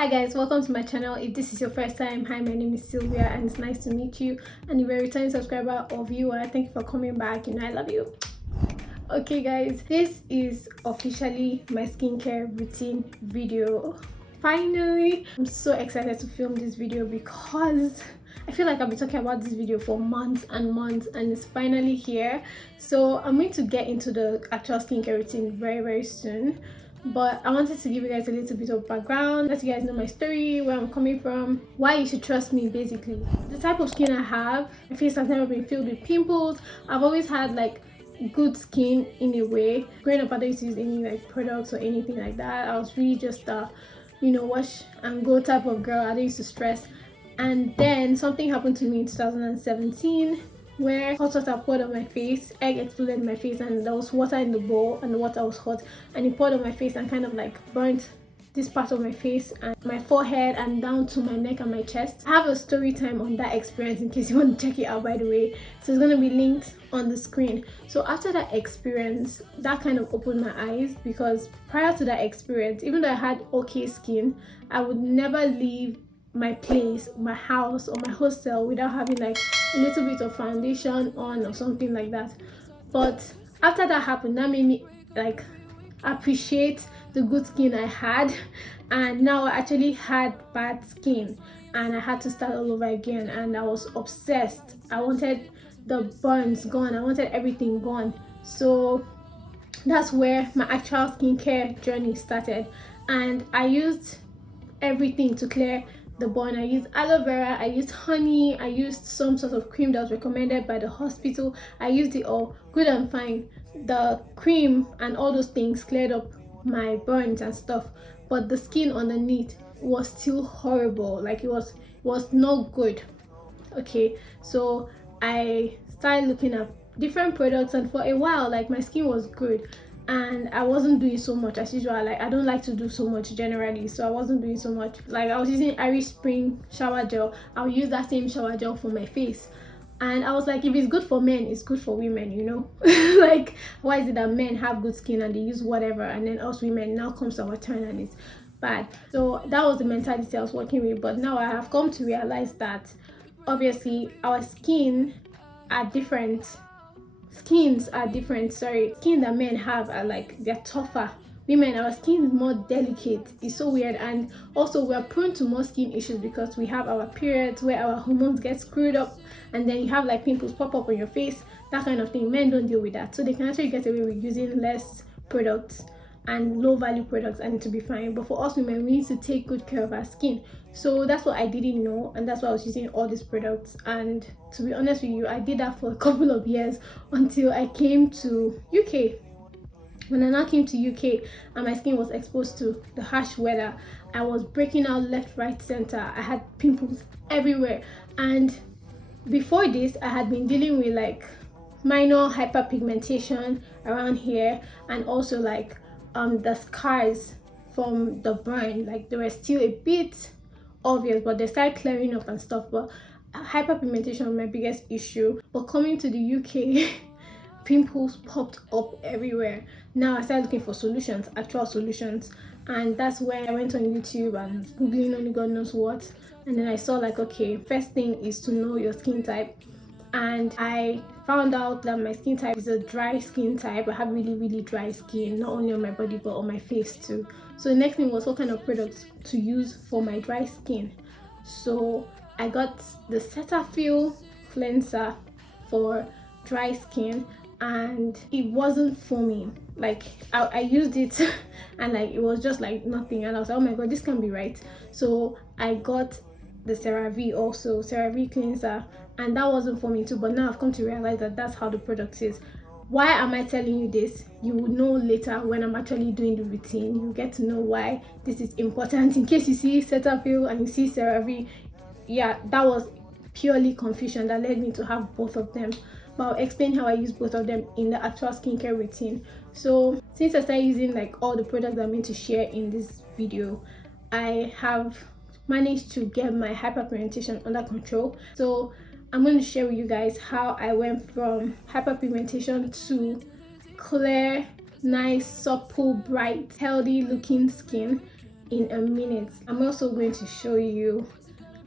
Hi guys, welcome to my channel. If this is your first time, hi, my name is Sylvia and it's nice to meet you. And if you're a returning subscriber or viewer, thank you for coming back. I love you. Okay guys, this is officially my skincare routine video. Finally, I'm so excited to film this video because I feel like I've been talking about this video for months and months and it's finally here. So I'm going to get into the actual skincare routine very soon, but I wanted to give you guys a little bit of background, let you guys know my story, where I'm coming from, why you should trust me. Basically, the type of skin I have, my face has never been filled with pimples. I've always had like good skin in a way. Growing up, I didn't use any like products or anything like that. I was really just a wash and go type of girl. I didn't used to stress. And then something happened to me in 2017 where hot water poured on my face, egg exploded in my face, and there was water in the bowl and the water was hot and it poured on my face and kind of like burnt this part of my face and my forehead and down to my neck and my chest. I have a story time on that experience in case you want to check it out, by the way, so it's going to be linked on the screen. So after that experience, that kind of opened my eyes, because prior to that experience, even though I had okay skin, I would never leave my place, my house or my hostel without having like a little bit of foundation on or something like that. But after that happened, that made me like appreciate the good skin I had, and now I actually had bad skin and I had to start all over again, and I was obsessed. I wanted the burns gone, I wanted everything gone. So that's where my actual skincare journey started, and I used everything to clear the burn. I used aloe vera, I used honey, I used some sort of cream that was recommended by the hospital. I used it all, good and fine. The cream and all those things cleared up my burns and stuff, but the skin underneath was still horrible. Like it was not good. Okay, so I started looking at different products, and for a while like my skin was good and I wasn't doing so much as usual. Like I don't like to do so much generally, so I wasn't doing so much. Like I was using Irish Spring shower gel. I'll use that same shower gel for my face, and I was like, if it's good for men, it's good for women, like why is it that men have good skin and they use whatever, and then us women, now comes our turn and it's bad? So that was the mentality I was working with. But now I have come to realize that obviously our skins are different. Skin that men have are like, they're tougher. Women, our skin is more delicate. It's so weird. And also we're prone to more skin issues because we have our periods where our hormones get screwed up, and then you have like pimples pop up on your face, that kind of thing. Men don't deal with that, so they can actually get away with using less products and low value products, and to be fine. But for us women, we need to take good care of our skin. So that's what I didn't know, and that's why I was using all these products. And to be honest with you, I did that for a couple of years until I came to UK. When I now came to UK and my skin was exposed to the harsh weather, I was breaking out left, right, center. I had pimples everywhere, and before this I had been dealing with like minor hyperpigmentation around here, and also like the scars from the burn, like they were still a bit obvious, but they started clearing up and stuff. But hyperpigmentation was my biggest issue. But coming to the UK, pimples popped up everywhere. Now I started looking for solutions, actual solutions, and that's where I went on YouTube and googling only God knows what. And then I saw like, okay, first thing is to know your skin type, and I found out that my skin type is a dry skin type. I have really dry skin, not only on my body but on my face too. So the next thing was what kind of products to use for my dry skin. So I got the Cetaphil cleanser for dry skin, and it wasn't foaming. Like I used it and like it was just like nothing, and I was like, oh my god, this can't be right. So I got the CeraVe cleanser, and that wasn't for me too. But now I've come to realize that that's how the product is. Why am I telling you this? You will know later when I'm actually doing the routine. You get to know why this is important. In case you see Cetaphil and you see CeraVe, yeah, that was purely confusion that led me to have both of them. But I'll explain how I use both of them in the actual skincare routine. So since I started using like all the products I'm going to share in this video, I have managed to get my hyperpigmentation under control. So I'm going to share with you guys how I went from hyperpigmentation to clear, nice, supple, bright, healthy looking skin in a minute. I'm also going to show you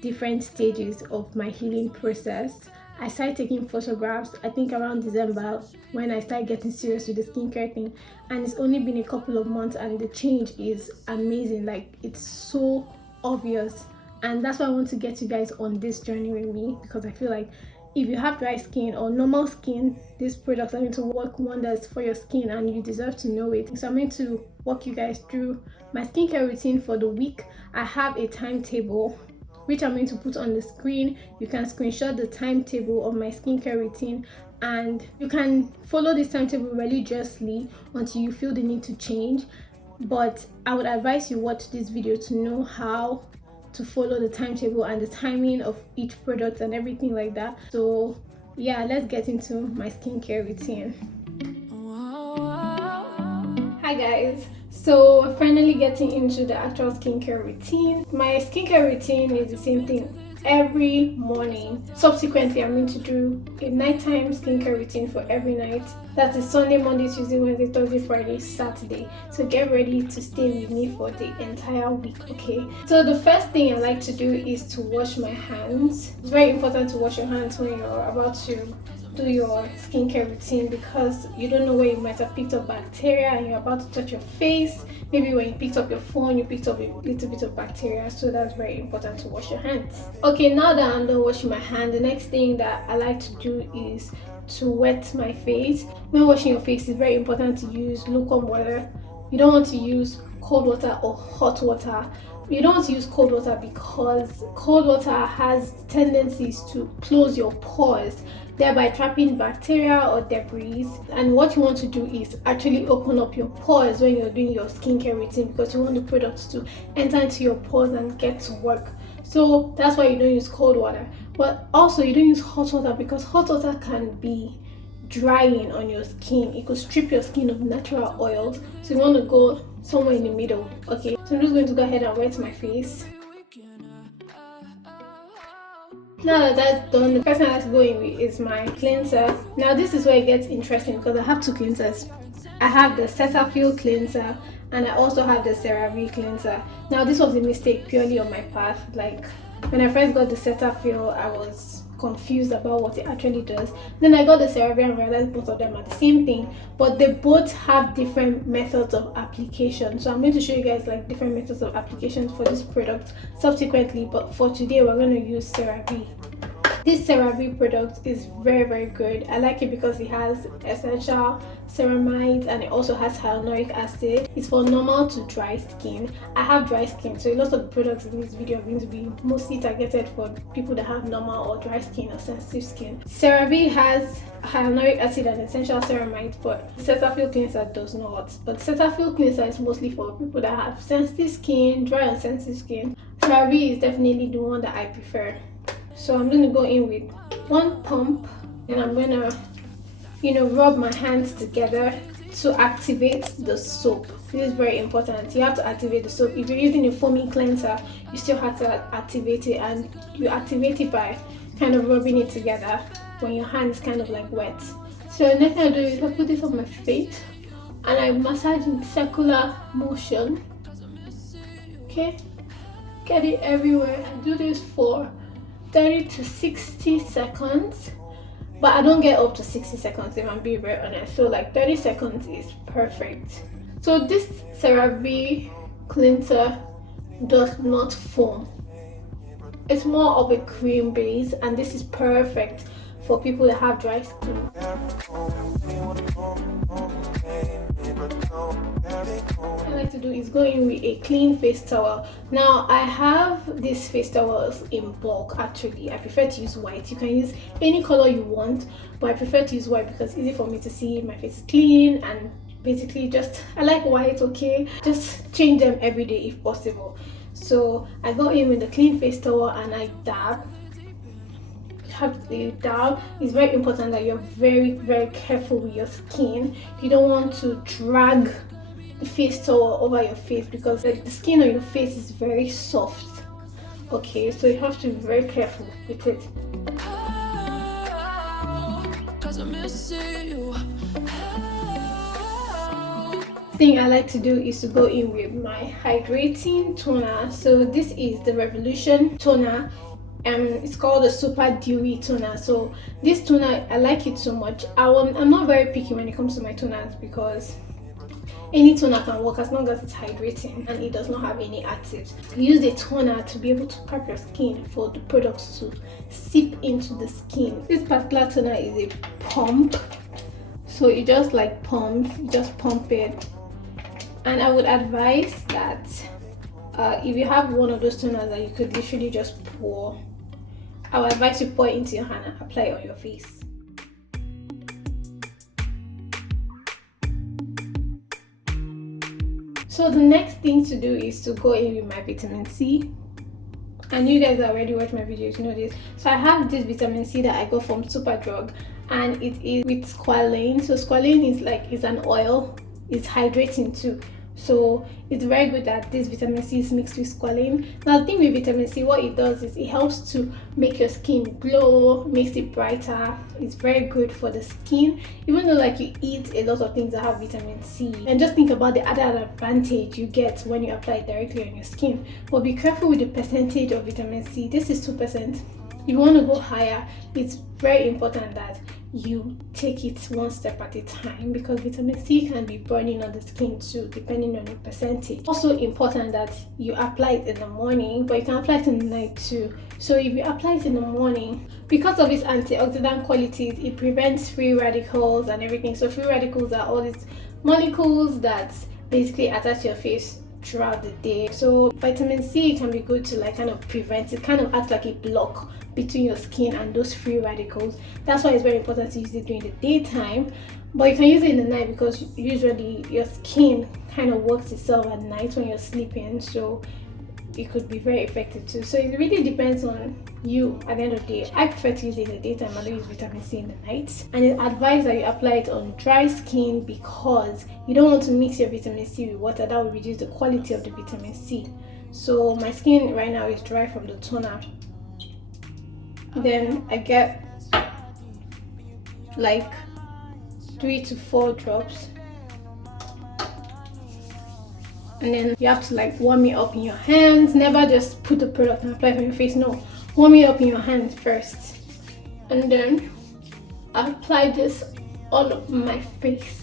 different stages of my healing process. I started taking photographs I think around December when I started getting serious with the skincare thing, and it's only been a couple of months and the change is amazing. Like, it's so obvious, and that's why I want to get you guys on this journey with me, because I feel like if you have dry skin or normal skin, these products are going to work wonders for your skin and you deserve to know it. So I'm going to walk you guys through my skincare routine for the week. I have a timetable which I'm going to put on the screen. You can screenshot the timetable of my skincare routine and you can follow this timetable religiously until you feel the need to change. But I would advise you watch this video to know how to follow the timetable and the timing of each product and everything like that. So yeah, let's get into my skincare routine. Hi guys, so we're finally getting into the actual skincare routine. My skincare routine is the same thing every morning. Subsequently, I'm going to do a nighttime skincare routine for every night. That is Sunday, Monday, Tuesday, Wednesday, Thursday, Friday, Saturday. So get ready to stay with me for the entire week, okay? So the first thing I like to do is to wash my hands. It's very important to wash your hands when you're about to do your skincare routine, because you don't know where you might have picked up bacteria and you're about to touch your face. Maybe when you picked up your phone, you picked up a little bit of bacteria, so that's very important to wash your hands. Okay, now that I'm done washing my hand, the next thing that I like to do is to wet my face. When washing your face, it's very important to use lukewarm water. You don't want to use cold water or hot water. You don't want to use cold water because cold water has tendencies to close your pores, thereby trapping bacteria or debris. And what you want to do is actually open up your pores when you're doing your skincare routine, because you want the products to enter into your pores and get to work. So that's why you don't use cold water. But also you don't use hot water because hot water can be drying on your skin. It could strip your skin of natural oils. So you want to go somewhere in the middle. Okay, so I'm just going to go ahead and wet my face. Now that that's done, the first thing that's going with is my cleanser. Now this is where it gets interesting because I have two cleansers. I have the Cetaphil cleanser and I also have the CeraVe cleanser. Now this was a mistake purely on my part. Like, when I first got the Cetaphil, I was confused about what it actually does. Then I got the CeraVe and realized both of them are the same thing, but they both have different methods of application. So I'm going to show you guys like different methods of application for this product subsequently, but for today we're going to use CeraVe. This CeraVe product is very good. I like it because it has essential ceramides and it also has hyaluronic acid. It's for normal to dry skin. I have dry skin, so a lot of the products in this video are going to be mostly targeted for people that have normal or dry skin or sensitive skin. CeraVe has hyaluronic acid and essential ceramides, but Cetaphil cleanser does not. But Cetaphil cleanser is mostly for people that have sensitive skin, dry and sensitive skin. CeraVe is definitely the one that I prefer. So I'm going to go in with one pump and I'm going to, rub my hands together to activate the soap. This is very important. You have to activate the soap. If you're using a foaming cleanser, you still have to activate it, and you activate it by kind of rubbing it together when your hand is kind of like wet. So the next thing I do is I put this on my face and I massage in circular motion. Okay, get it everywhere. I do this for 30 to 60 seconds, but I don't get up to 60 seconds if I'm being very honest. So like 30 seconds is perfect. So this CeraVe cleanser does not foam. It's more of a cream base, and this is perfect for people that have dry skin. What I like to do is go in with a clean face towel. Now I have these face towels in bulk. Actually, I prefer to use white. You can use any color you want, but I prefer to use white because it's easy for me to see my face is clean, and basically I like white. Okay, just change them every day if possible. So I go in with the clean face towel and I dab. It's very important that you're very careful with your skin. You don't want to drag the face towel over your face because the skin on your face is very soft. Okay, so you have to be very careful with it. thing I like to do is to go in with my hydrating toner. So this is the Revolution toner. It's called the Super Dewy toner. So this toner, I like it so much. I'm not very picky when it comes to my toners because any toner can work as long as it's hydrating and it does not have any actives. Use a toner to be able to prep your skin for the products to seep into the skin. This particular toner is a pump, so it just like pumps, you just pump it. And I would advise that if you have one of those toners that you could literally just pour, I would advise you pour it into your hand and apply it on your face. So the next thing to do is to go in with my vitamin C. And you guys that already watch my videos know this. So I have this vitamin C that I got from Superdrug, and it is with squalane. So squalane is an oil. It's hydrating too. So it's very good that this vitamin C is mixed with squalane. Now the thing with vitamin C, what it does is it helps to make your skin glow, makes it brighter. It's very good for the skin, even though like you eat a lot of things that have vitamin C. And just think about the added advantage you get when you apply it directly on your skin. But be careful with the percentage of vitamin C. This is 2%. If you want to go higher, it's very important that you take it one step at a time, because vitamin C can be burning on the skin too, depending on the percentage. Also important that you apply it in the morning, but you can apply it in the night too. So if you apply it in the morning, because of its antioxidant qualities, it prevents free radicals and everything. So free radicals are all these molecules that basically attach to your face throughout the day. So vitamin C can be good to like kind of prevent it, kind of acts like a block between your skin and those free radicals. That's why it's very important to use it during the daytime, but you can use it in the night because usually your skin kind of works itself at night when you're sleeping, so it could be very effective too. So it really depends on you at the end of the day. I prefer to use it in the daytime. I don't use vitamin C in the night, and it's advised that you apply it on dry skin because you don't want to mix your vitamin C with water. That will reduce the quality of the vitamin C. So my skin right now is dry from the toner. Then I get like 3 to 4 drops, and then you have to like warm it up in your hands. Never just put the product and apply it on your face. No, warm it up in your hands first, and then I apply this all over my face.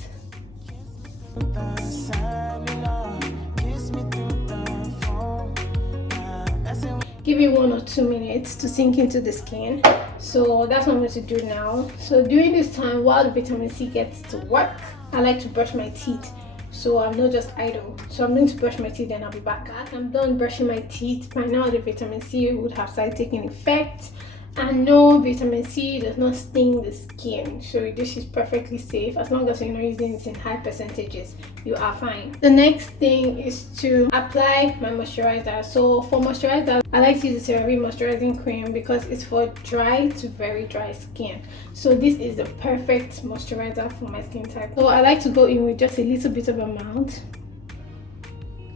Give it 1 or 2 minutes to sink into the skin. So that's what I'm going to do now. So during this time, while the vitamin C gets to work, I like to brush my teeth, so I'm not just idle. So I'm going to brush my teeth and I'll be back. I'm done brushing my teeth. By now the vitamin C would have started taking effect. And no, vitamin C does not sting the skin, so this is perfectly safe. As long as you're not using it in high percentages, you are fine. The next thing is to apply my moisturizer. So for moisturizer, I like to use the CeraVe moisturizing cream because it's for dry to very dry skin. So this is the perfect moisturizer for my skin type. So I like to go in with just a little bit of amount,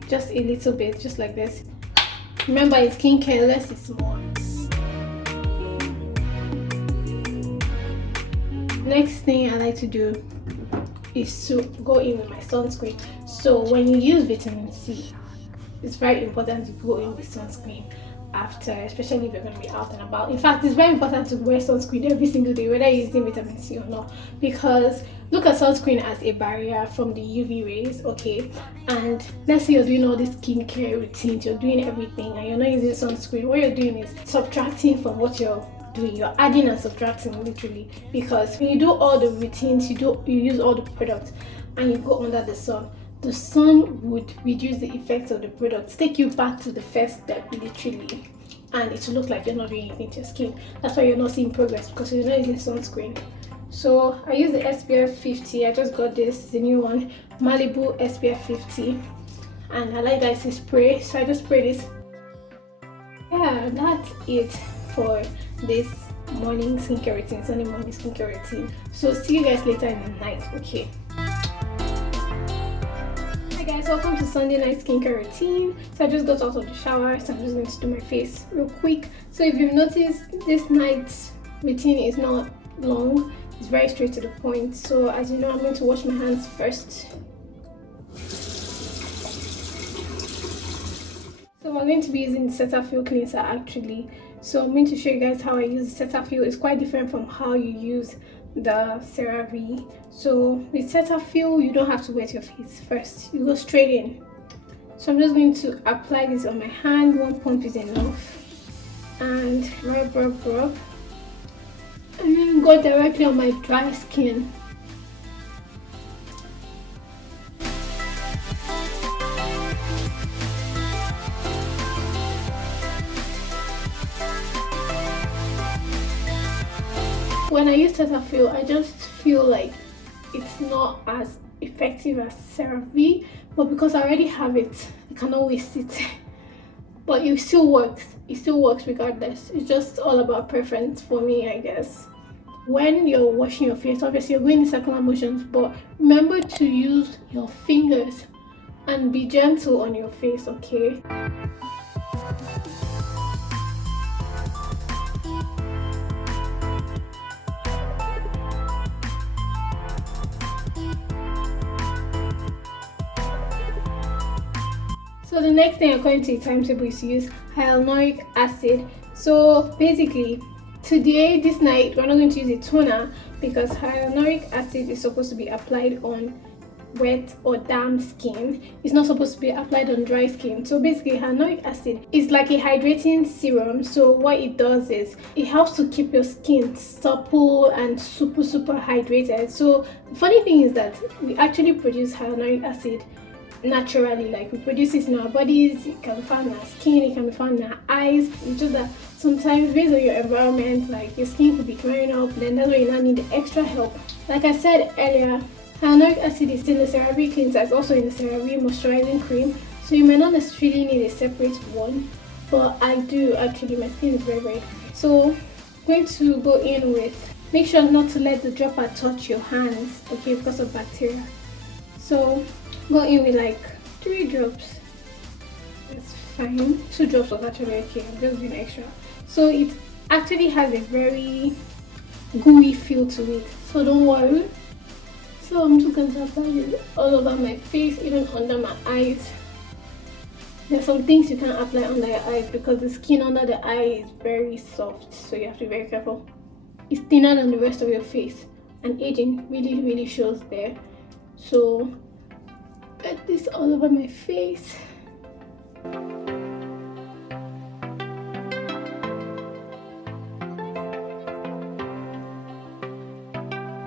just a little bit, just like this. Remember, in skincare, less is more. Next thing I like to do is to go in with my sunscreen. So when you use vitamin C, it's very important to go in with sunscreen after, especially if you're going to be out and about. In fact, it's very important to wear sunscreen every single day, whether you're using vitamin C or not, because look at sunscreen as a barrier from the UV rays, okay? And let's say you're doing all this skincare routines, you're doing everything and you're not using sunscreen. What you're doing is subtracting from what you're doing. You're adding and subtracting literally, because when you do all the routines, you use all the products and you go under the sun would reduce the effects of the products, take you back to the first step literally, and it will look like you're not doing anything to your skin. That's why you're not seeing progress, because you're not using sunscreen. So I use the SPF 50. I just got this, the new one, Malibu SPF 50, and I like that it's a spray, so I just spray this. Yeah, that's it for this morning skincare routine, Sunday morning skincare routine. So see you guys later in the night, okay? Hi guys, welcome to Sunday night skincare routine. So I just got out of the shower, so I'm just going to do my face real quick. So if you've noticed, this night's routine is not long, it's very straight to the point. So as you know, I'm going to wash my hands first. we're going to be using the Cetaphil cleanser actually. So I'm going to show you guys how I use the Cetaphil. It's quite different from how you use the CeraVe. So with Cetaphil, you don't have to wet your face first. You go straight in. So I'm just going to apply this on my hand. One pump is enough. And rub, and then go directly on my dry skin. When I use Cetaphil, I just feel like it's not as effective as CeraVe, but because I already have it, I cannot waste it. But it still works. It still works regardless. It's just all about preference for me, I guess. When you're washing your face, obviously you're going in circular motions, but remember to use your fingers and be gentle on your face, okay? So the next thing according to the timetable is to use hyaluronic acid. So basically, today, this night, we're not going to use a toner because hyaluronic acid is supposed to be applied on wet or damp skin. It's not supposed to be applied on dry skin. So basically, hyaluronic acid is like a hydrating serum. So what it does is it helps to keep your skin supple and super hydrated. So the funny thing is that we actually produce hyaluronic acid naturally, like we produce it in our bodies. It can be found in our skin, it can be found in our eyes. It's just that sometimes based on your environment, like your skin could be drying up, then that's why you now need the extra help. Like I said earlier, hyaluronic acid is in the CeraVe cleanser, it's also in the CeraVe moisturizing cream, so you may not necessarily need a separate one, but I do actually. My skin is very dry. So I'm going to go in with, make sure not to let the dropper touch your hands, okay, because of bacteria. So go in with like 3 drops. It's fine. 2 drops was actually okay. I'm just doing extra. So it actually has a very gooey feel to it. So don't worry. So I'm just going to apply it all over my face, even under my eyes. There's some things you can't apply under your eyes because the skin under the eye is very soft. So you have to be very careful. It's thinner than the rest of your face. And aging really shows there. So get this all over my face.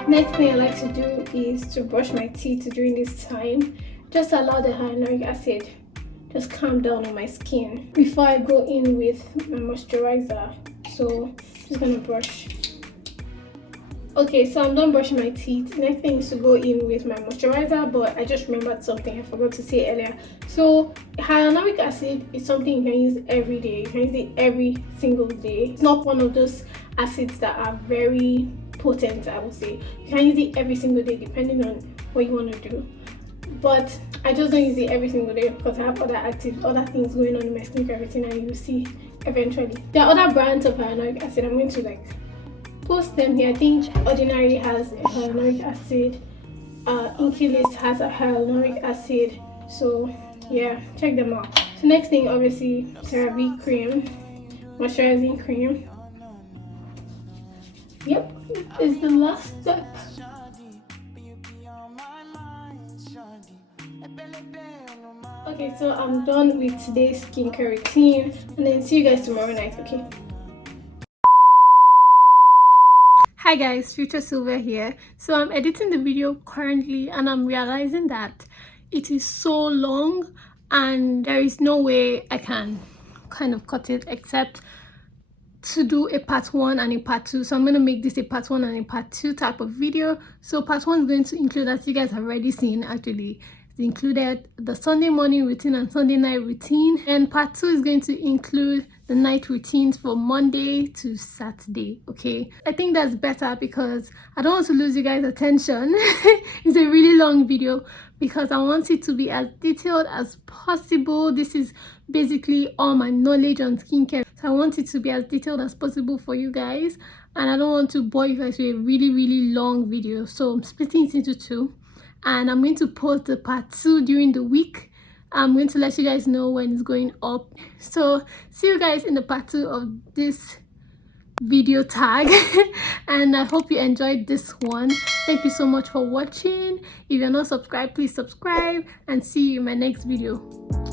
Next thing I like to do is to brush my teeth during this time. Just allow the hyaluronic acid just calm down on my skin before I go in with my moisturizer. So just gonna brush. Okay, so I'm done brushing my teeth. Next thing is to go in with my moisturizer, but I just remembered something I forgot to say earlier. So hyaluronic acid is something you can use every day. You can use it every single day. It's not one of those acids that are very potent, I would say. You can use it every single day depending on what you want to do. But I just don't use it every single day because I have other things going on in my skincare routine, and you will see eventually. There are other brands of hyaluronic acid. I'm going to post them here. I think Ordinary has a hyaluronic acid, Inkilis has a hyaluronic acid, so yeah, check them out. So next thing, obviously, CeraVe cream, moisturizing cream. Yep, this is the last step. Okay, so I'm done with today's skincare routine, and then see you guys tomorrow night, okay? Hi guys, future Sylvia here. So I'm editing the video currently and I'm realizing that it is so long and there is no way I can kind of cut it except to do a part 1 and a part 2. So I'm going to make this a part 1 and a part 2 type of video. So part 1 is going to include, as you guys have already seen, actually it's included the Sunday morning routine and Sunday night routine, and part 2 is going to include the night routines for Monday to Saturday. Okay, I think that's better because I don't want to lose you guys' attention. It's a really long video because I want it to be as detailed as possible. This is basically all my knowledge on skincare, so I want it to be as detailed as possible for you guys, and I don't want to bore you guys with a really long video. So I'm splitting it into 2, and I'm going to post the part 2 during the week, I'm going to let you guys know when it's going up. So see you guys in the part 2 of this video tag. And I hope you enjoyed this one. Thank you so much for watching. If you're not subscribed, please subscribe, and see you in my next video.